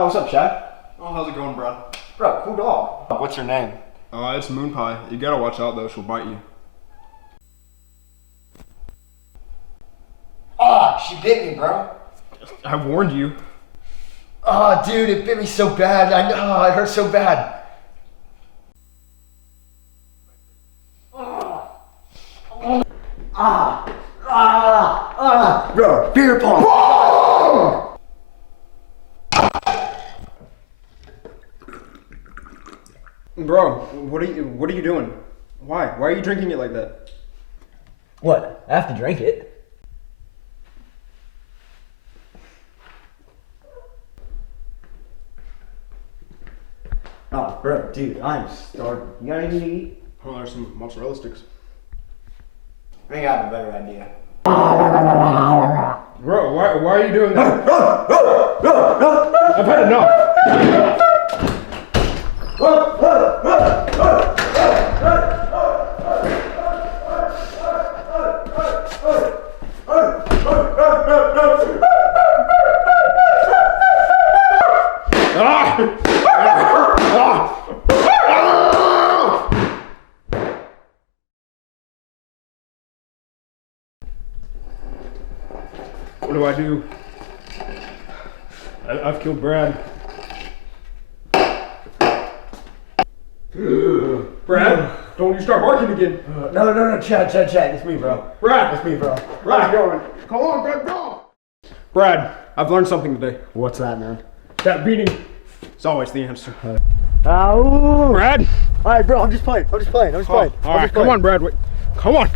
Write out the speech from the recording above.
Oh, what's up, Chad? Oh, how's it going, bro? Bro, cool dog. What's her name? It's Moon Pie. You gotta watch out though, she'll bite you. Ah, she bit me, bro. I warned you. Ah, dude, it bit me so bad. I know, it hurts so bad. Bro, beer pong. Bro, what are you doing? Why? Why are you drinking it like that? What? I have to drink it. Oh, bro, dude, I'm starving. You got anything to eat? Oh, there's some mozzarella sticks. I think I have a better idea. Bro, why are you doing that? I've had enough. What do I do? I've killed Brad. Brad, don't you start barking again. No, Chad, it's me, bro. Brad, It's me, bro. Brad, How's it going? come on, Brad, go. Brad, I've learned something today. What's that, man? That beating is always the answer. Ow! Brad? Alright, bro, I'm just playing. All right, come on, Brad. Wait. Come on.